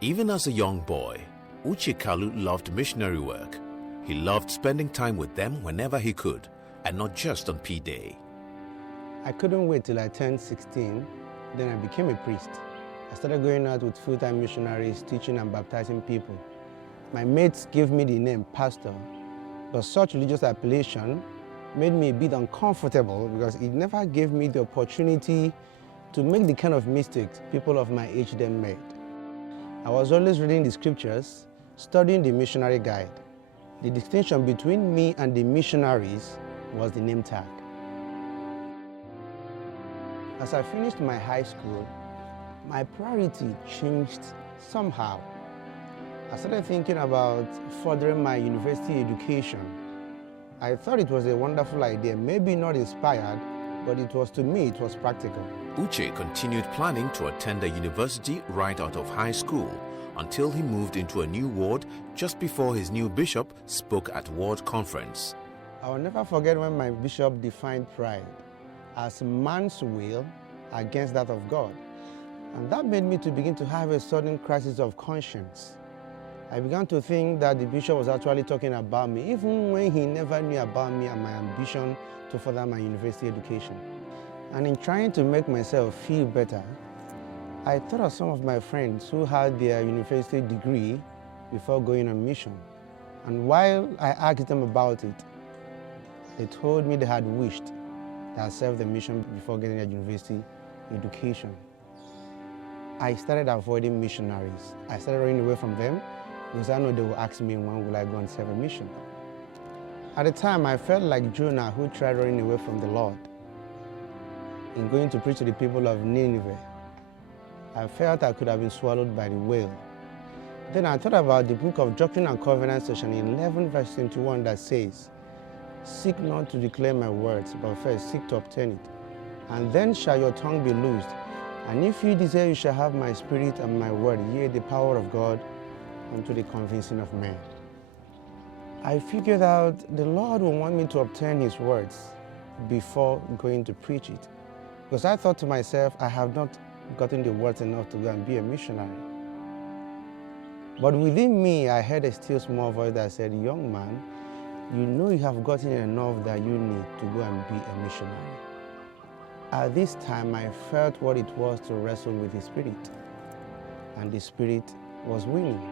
Even as a young boy, Uche Kalu loved missionary work. He loved spending time with them whenever he could, and not just on P-Day. I couldn't wait till I turned 16, then I became a priest. I started going out with full-time missionaries, teaching and baptizing people. My mates gave me the name pastor, but such religious appellation made me a bit uncomfortable because it never gave me the opportunity to make the kind of mistakes people of my age then made. I was always reading the scriptures, studying the missionary guide. The distinction between me and the missionaries was the name tag. As I finished my high school, my priority changed somehow. I started thinking about furthering my university education. I thought it was a wonderful idea, maybe not inspired, but to me, it was practical. Uche continued planning to attend a university right out of high school until he moved into a new ward just before his new bishop spoke at ward conference. I will never forget when my bishop defined pride as man's will against that of God. And that made me to begin to have a sudden crisis of conscience. I began to think that the bishop was actually talking about me, even when he never knew about me and my ambition to further my university education. And in trying to make myself feel better, I thought of some of my friends who had their university degree before going on mission. And while I asked them about it, they told me they had wished they had served the mission before getting their university education. I started avoiding missionaries. I started running away from them because I know they will ask me, when will I go and serve a mission? At the time, I felt like Jonah, who tried running away from the Lord. In going to preach to the people of Nineveh, I felt I could have been swallowed by the whale. Then I thought about the book of Doctrine and Covenants, section 11, verse 21, that says, "Seek not to declare my words, but first seek to obtain it. And then shall your tongue be loosed. And if you desire, you shall have my spirit and my word, yea, the power of God, unto the convincing of men." I figured out the Lord will want me to obtain his words before going to preach it. Because I thought to myself, I have not gotten the words enough to go and be a missionary. But within me, I heard a still small voice that said, "Young man, you know you have gotten enough that you need to go and be a missionary." At this time, I felt what it was to wrestle with the Spirit. And the Spirit was winning.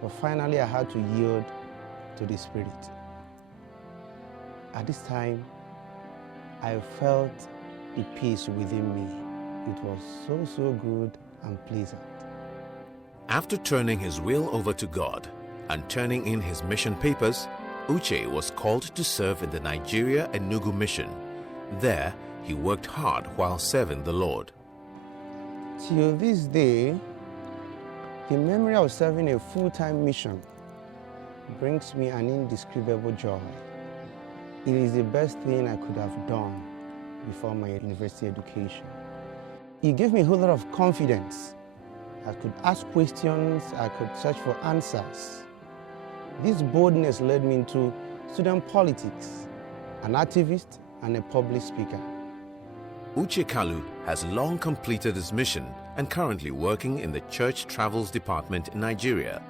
But finally, I had to yield to the Spirit. At this time, I felt the peace within me. It was so good and pleasant. After turning his will over to God and turning in his mission papers, Uche was called to serve in the Nigeria Enugu mission. There, he worked hard while serving the Lord. Till this day, the memory of serving a full-time mission brings me an indescribable joy. It is the best thing I could have done before my university education. It gave me a whole lot of confidence. I could ask questions, I could search for answers. This boldness led me into student politics, an activist, and a public speaker. Uche Kalu has long completed his mission and currently working in the Church Travels Department in Nigeria.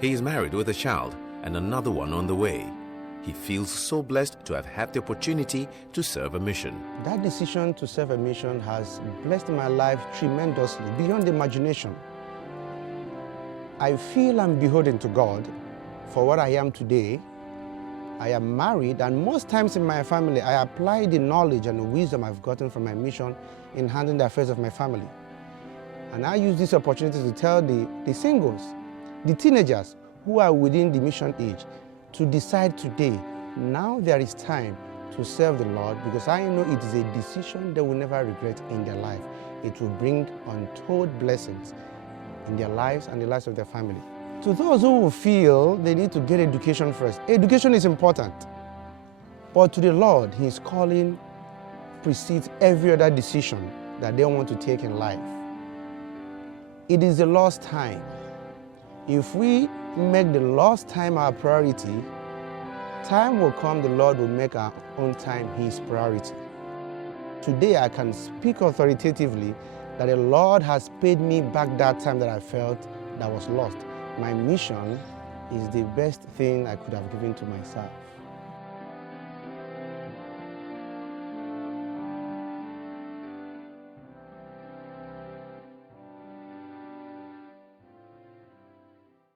He is married with a child and another one on the way. He feels so blessed to have had the opportunity to serve a mission. That decision to serve a mission has blessed my life tremendously, beyond imagination. I feel I'm beholden to God for what I am today. I am married, and most times in my family, I apply the knowledge and the wisdom I've gotten from my mission in handling the affairs of my family. And I use this opportunity to tell the singles, the teenagers who are within the mission age, to decide today, now there is time to serve the Lord, because I know it is a decision they will never regret in their life. It will bring untold blessings in their lives and the lives of their family. To those who feel they need to get education first, education is important. But to the Lord, his calling precedes every other decision that they want to take in life. It is the lost time. If we make the lost time our priority, time will come the Lord will make our own time his priority. Today I can speak authoritatively that the Lord has paid me back that time that I felt that was lost. My mission is the best thing I could have given to myself.